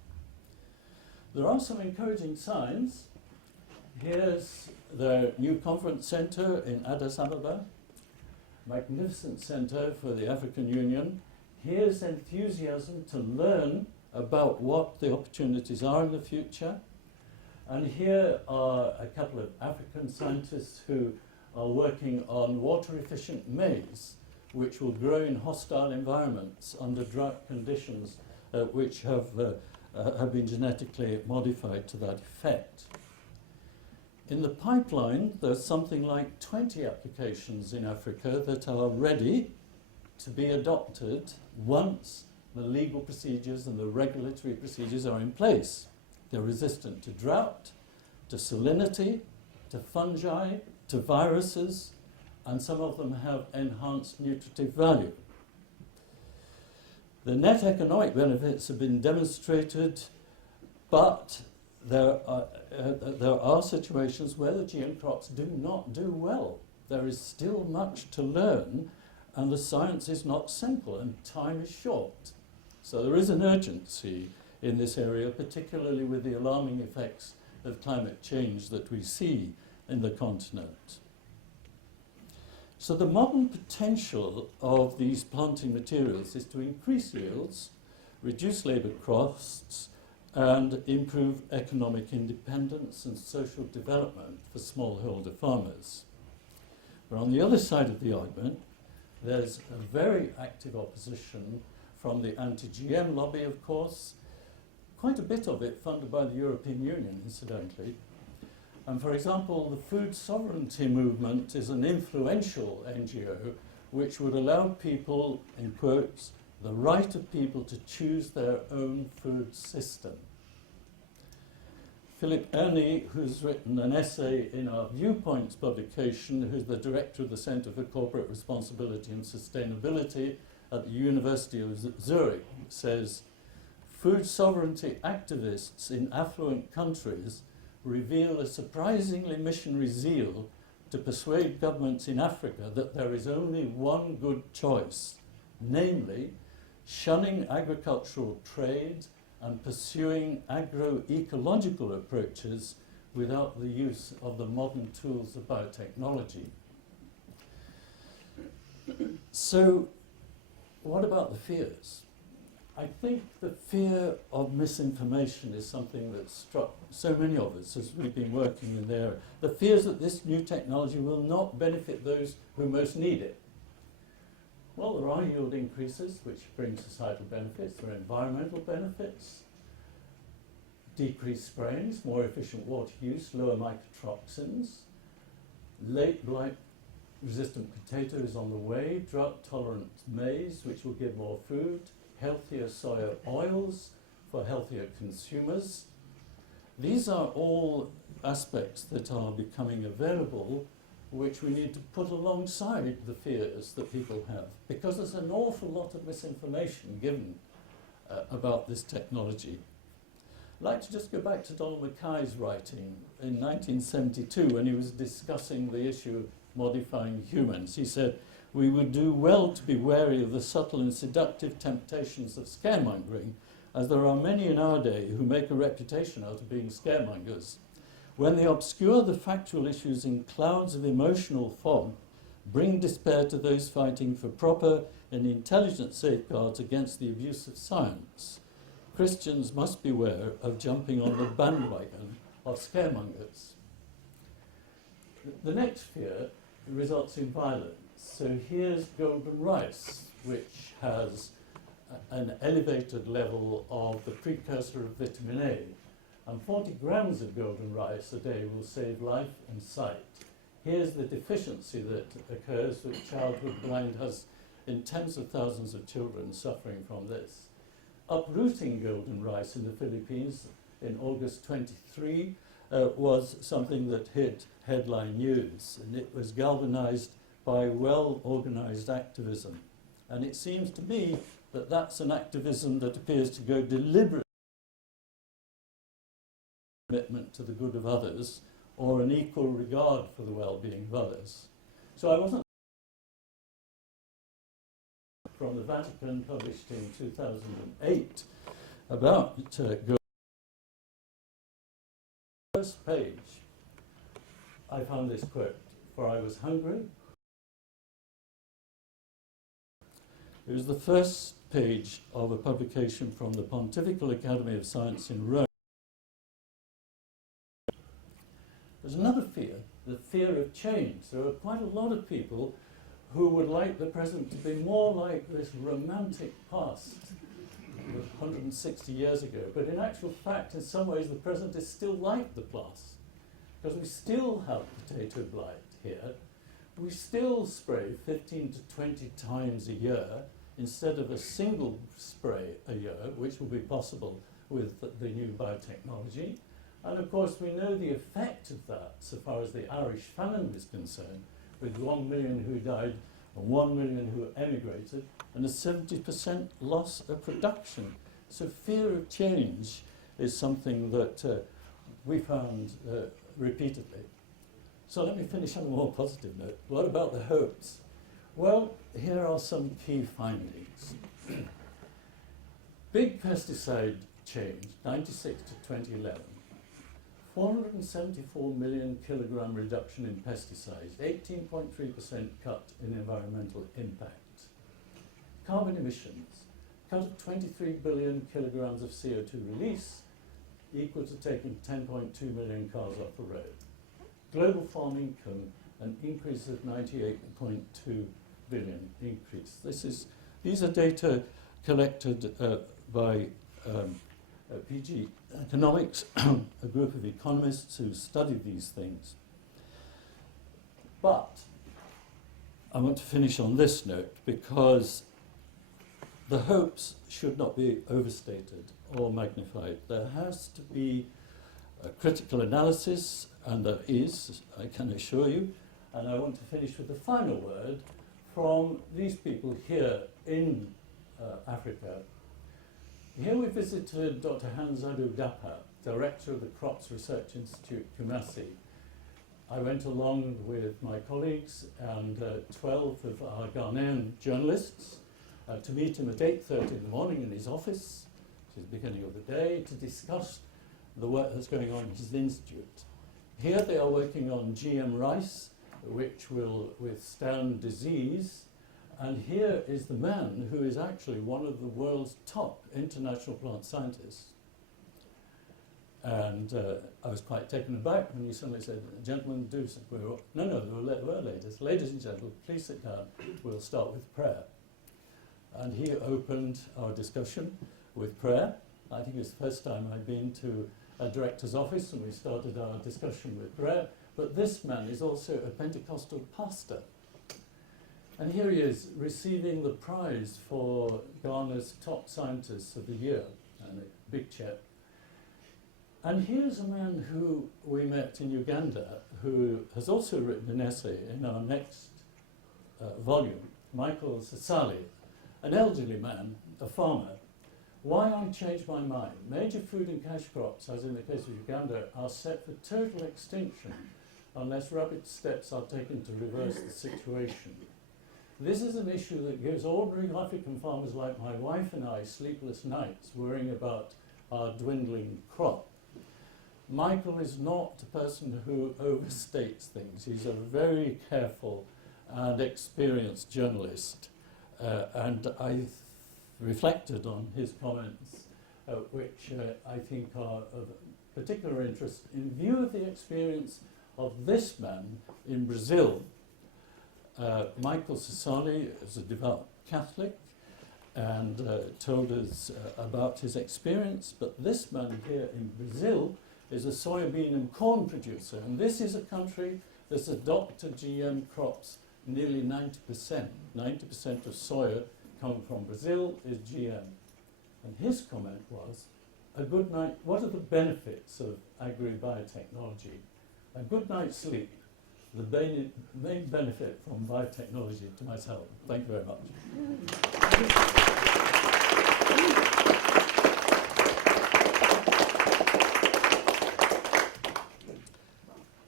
There are some encouraging signs. Here's the new conference centre in Addis Ababa, magnificent centre for the African Union. Here's enthusiasm to learn about what the opportunities are in the future. And here are a couple of African scientists who are working on water-efficient maize, which will grow in hostile environments under drought conditions, which have been genetically modified to that effect. In the pipeline, there's something like 20 applications in Africa that are ready to be adopted once the legal procedures and the regulatory procedures are in place. They're resistant to drought, to salinity, to fungi, to viruses, and some of them have enhanced nutritive value. The net economic benefits have been demonstrated, but there are situations where the GM crops do not do well. There is still much to learn, and the science is not simple, and time is short. So there is an urgency in this area, particularly with the alarming effects of climate change that we see in the continent. So the modern potential of these planting materials is to increase yields, reduce labour costs, and improve economic independence and social development for smallholder farmers. But on the other side of the argument, there's a very active opposition from the anti-GM lobby, of course, quite a bit of it funded by the European Union, incidentally. And for example, the food sovereignty movement is an influential NGO which would allow people, in quotes, the right of people to choose their own food system. Philip Ernie, who's written an essay in our Viewpoints publication, who's the director of the Centre for Corporate Responsibility and Sustainability at the University of Zurich, says, food sovereignty activists in affluent countries reveal a surprisingly missionary zeal to persuade governments in Africa that there is only one good choice, namely shunning agricultural trade and pursuing agroecological approaches without the use of the modern tools of biotechnology. So, what about the fears? I think the fear of misinformation is something that struck so many of us as we've been working in there. The fears that this new technology will not benefit those who most need it. Well, there are yield increases, which bring societal benefits. There are environmental benefits, decreased sprayings, more efficient water use, lower mycotoxins. Late blight-resistant potato is on the way, drought-tolerant maize, which will give more food, healthier soya oils for healthier consumers. These are all aspects that are becoming available, which we need to put alongside the fears that people have, because there's an awful lot of misinformation given about this technology. I'd like to just go back to Donald Mackay's writing in 1972 when he was discussing the issue of modifying humans. He said, "We would do well to be wary of the subtle and seductive temptations of scaremongering, as there are many in our day who make a reputation out of being scaremongers. When they obscure the factual issues in clouds of emotional fog, bring despair to those fighting for proper and intelligent safeguards against the abuse of science. Christians must beware of jumping on the bandwagon of scaremongers." The next fear results in violence. So here's golden rice, which has an elevated level of the precursor of vitamin A. And 40 grams of golden rice a day will save life and sight. Here's the deficiency that occurs with childhood blind has in tens of thousands of children suffering from this. Uprooting golden rice in the Philippines in August 23 was something that hit headline news, and it was galvanized by well-organized activism. And it seems to me that that's an activism that appears to go deliberately commitment to the good of others or an equal regard for the well-being of others. So I wasn't from the Vatican, published in 2008, about first page, I found this quote, "For I was hungry." It was the first page of a publication from the Pontifical Academy of Science in Rome. There's another fear, the fear of change. There are quite a lot of people who would like the present to be more like this romantic past of 160 years ago. But in actual fact, in some ways, the present is still like the past. because we still have potato blight here. We still spray 15 to 20 times a year instead of a single spray a year, which will be possible with the new biotechnology. And of course, we know the effect of that so far as the Irish famine was concerned, with 1 million who died and 1 million who emigrated, and a 70% loss of production. So fear of change is something that we found repeatedly. So let me finish on a more positive note. What about the hopes? Well, here are some key findings. Big pesticide change, 96 to 2011. 474 million kilogram reduction in pesticides, 18.3% cut in environmental impact. Carbon emissions, cut of 23 billion kilograms of CO2 release, equal to taking 10.2 million cars off the road. Global farm income, an increase of 98.2 billion increase. These are data collected by PG Economics, a group of economists who studied these things. But I want to finish on this note because the hopes should not be overstated or magnified. There has to be a critical analysis, and there is, I can assure you. And I want to finish with the final word from these people here in Africa. Here we visited Dr. Hanzadu Dapa, director of the Crops Research Institute, Kumasi. I went along with my colleagues and 12 of our Ghanaian journalists to meet him at 8:30 in the morning in his office, which is the beginning of the day, to discuss the work that's going on in his institute. Here they are working on GM rice, which will withstand disease. And here is the man who is actually one of the world's top international plant scientists. And I was quite taken aback when he suddenly said, "Gentlemen, do so." No, there were ladies. Ladies and gentlemen, please sit down. We'll start with prayer. And he opened our discussion with prayer. I think it was the first time I'd been to a director's office and we started our discussion with prayer. But this man is also a Pentecostal pastor. And here he is receiving the prize for Ghana's top scientists of the year, and a big check. And here's a man who we met in Uganda who has also written an essay in our next volume, Michael Sasali, an elderly man, a farmer. Why I changed my mind. Major food and cash crops, as in the case of Uganda, are set for total extinction unless rapid steps are taken to reverse the situation. This is an issue that gives ordinary African farmers like my wife and I sleepless nights worrying about our dwindling crop. Michael is not a person who overstates things. He's a very careful and experienced journalist. And I reflected on his comments, which I think are of particular interest in view of the experience of this man in Brazil. Michael Sasali is a devout Catholic and told us about his experience, but this man here in Brazil is a soybean and corn producer, and this is a country that's adopted GM crops nearly 90%. 90% of soya coming from Brazil is GM. And his comment was, a good night, what are the benefits of agri-biotechnology? A good night's sleep, the main benefit from biotechnology to myself. Thank you very much.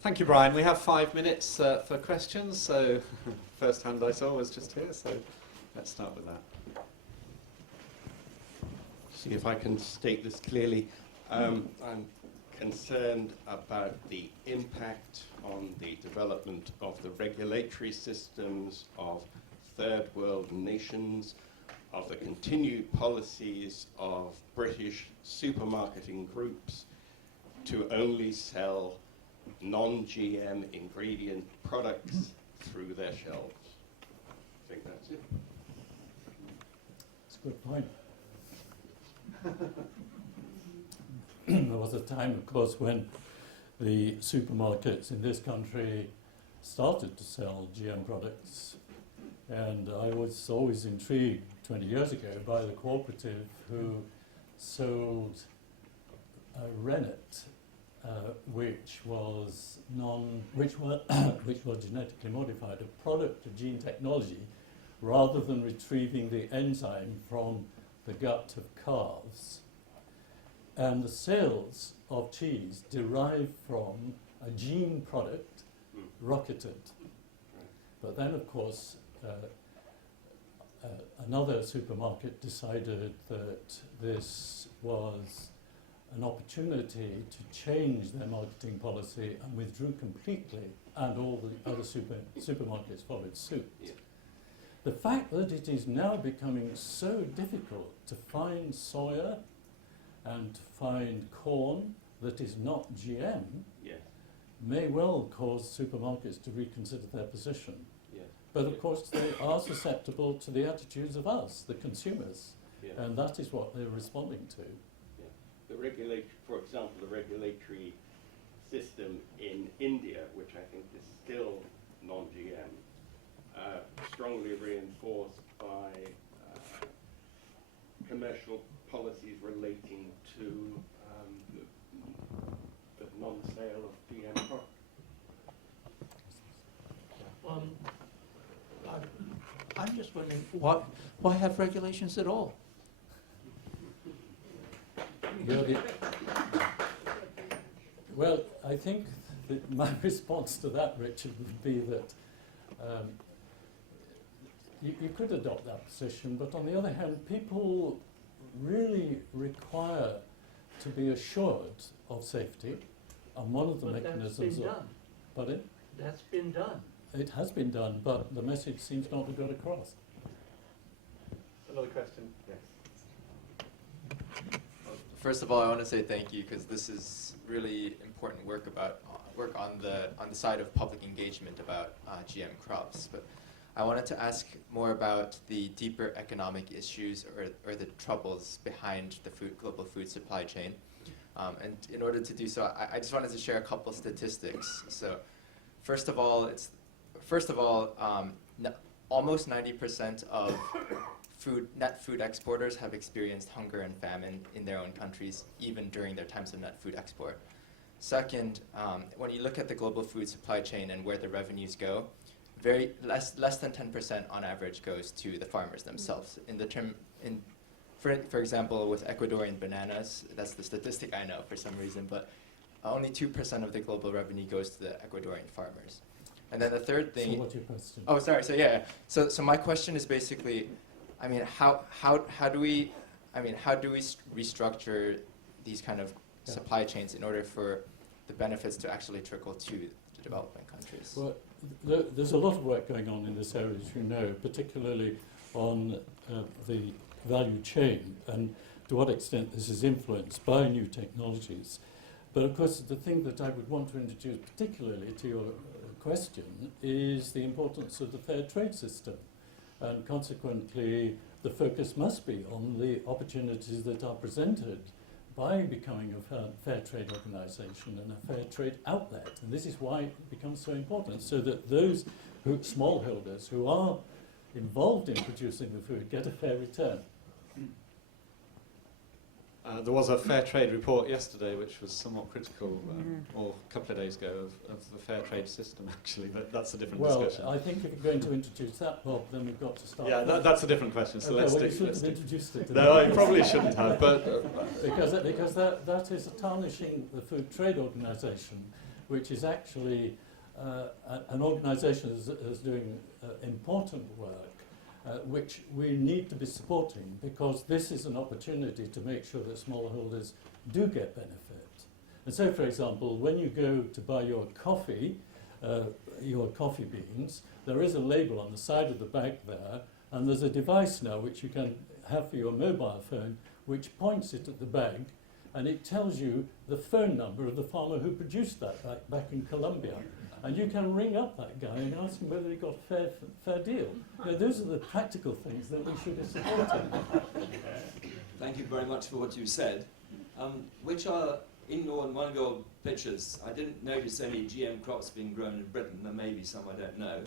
Thank you, Brian. We have 5 minutes for questions. So first hand I saw was just here, so let's start with that. See if I can state this clearly. I'm concerned about the impact on the development of the regulatory systems of third world nations, of the continued policies of British supermarketing groups to only sell non-GM ingredient products through their shelves. I think that's it. That's a good point. There was a time, of course, when the supermarkets in this country started to sell GM products. And I was always intrigued 20 years ago by the cooperative who sold rennet, which was genetically modified, a product of gene technology, rather than retrieving the enzyme from the gut of calves. And the sales of cheese derived from a gene product rocketed. But then, of course, another supermarket decided that this was an opportunity to change their marketing policy and withdrew completely, and all the other supermarkets followed suit. Yeah. The fact that it is now becoming so difficult to find soya and to find corn that is not GM Yes. may well cause supermarkets to reconsider their position. Yes. But of course they are susceptible to the attitudes of us, the consumers, Yes. and that is what they're responding to. The for example, the regulatory system in India, which I think is still non-GM, strongly reinforced by commercial policies relating to the non-sale of GM products. I'm just wondering, why have regulations at all? Well, I think that my response to that, Richard, would be that you could adopt that position, but on the other hand, people really require to be assured of safety, and one of the mechanisms... That's been done. Pardon? That's been done. It has been done, but the message seems not to have got across. Another question? Yes. First of all, I want to say thank you because this is really important work on the side of public engagement about GM crops. But I wanted to ask more about the deeper economic issues or the troubles behind the global food supply chain. And in order to do so, I just wanted to share a couple statistics. So, first of all, almost 90% of net food exporters have experienced hunger and famine in their own countries, even during their times of net food export. Second, when you look at the global food supply chain and where the revenues go, less than 10% on average goes to the farmers themselves. For example, with Ecuadorian bananas, that's the statistic I know for some reason, but only 2% of the global revenue goes to the Ecuadorian farmers. And then the third thing... So what's your question? Oh, sorry. So yeah. So my question is basically, I mean, how do we restructure these kind of supply chains in order for the benefits to actually trickle to the developing countries? Well, there's a lot of work going on in this area, as you know, particularly on the value chain and to what extent this is influenced by new technologies. But of course, the thing that I would want to introduce particularly to your question is the importance of the fair trade system. And consequently, the focus must be on the opportunities that are presented by becoming a fair trade organisation and a fair trade outlet. And this is why it becomes so important, so that those smallholders who are involved in producing the food get a fair return. There was a fair trade report yesterday which was somewhat critical, or a couple of days ago, of the fair trade system, actually, but that's a different discussion. Well, I think if you're going to introduce that, Bob, then we've got to start. Yeah, that's a different question, so okay, let's you shouldn't have introduced it. No, I probably shouldn't have, but... because that is tarnishing the Food Trade Organisation, which is actually an organisation that's doing important work, which we need to be supporting, because this is an opportunity to make sure that smallholders do get benefit. And so, for example, when you go to buy your coffee beans, there is a label on the side of the bag there, and there's a device now which you can have for your mobile phone, which points it at the bag, and it tells you the phone number of the farmer who produced that back in Colombia. And you can ring up that guy and ask him whether he got a fair deal. You know, those are the practical things that we should be supporting. Thank you very much for what you said. Which are in one of your pictures, I didn't notice any GM crops being grown in Britain. There may be some, I don't know.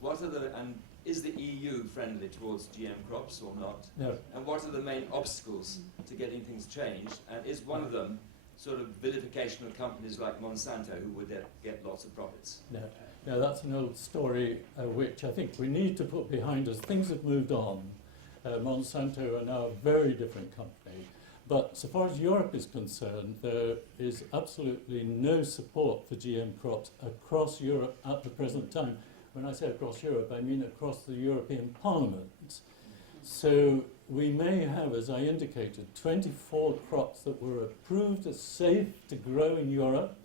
What are the, and is the EU friendly towards GM crops or not? No. And what are the main obstacles to getting things changed? And is one of them sort of vilification of companies like Monsanto who would get lots of profits? No. Now, that's an old story which I think we need to put behind us. Things have moved on. Monsanto are now a very different company. But so far as Europe is concerned, there is absolutely no support for GM crops across Europe at the present time. When I say across Europe, I mean across the European Parliament. So we may have, as I indicated, 24 crops that were approved as safe to grow in Europe,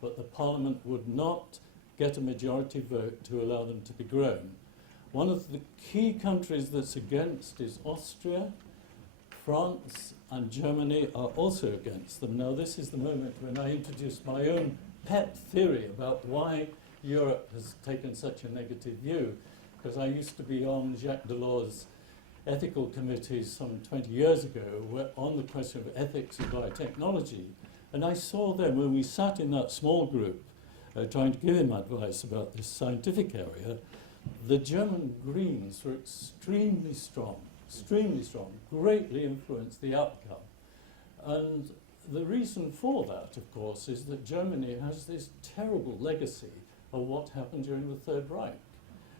but the Parliament would not get a majority vote to allow them to be grown. One of the key countries that's against is Austria. France and Germany are also against them. Now, this is the moment when I introduce my own pet theory about why Europe has taken such a negative view, because I used to be on Jacques Delors' ethical committees some 20 years ago on the question of ethics in biotechnology, and I saw then when we sat in that small group trying to give him advice about this scientific area, the German Greens were extremely strong, greatly influenced the outcome. And the reason for that, of course, is that Germany has this terrible legacy of what happened during the Third Reich.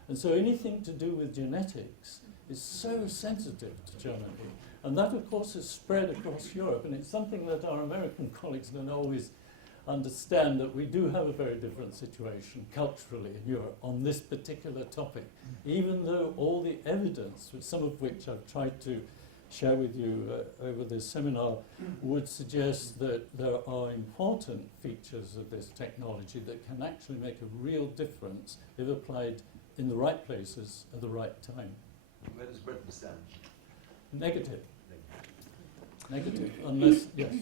And so anything to do with genetics is so sensitive to Germany. And that, of course, has spread across Europe. And it's something that our American colleagues don't always understand, that we do have a very different situation culturally in Europe on this particular topic, even though all the evidence, some of which I've tried to share with you over this seminar, would suggest that there are important features of this technology that can actually make a real difference if applied in the right places at the right time. Where does Britain stand? Negative. Unless, yes.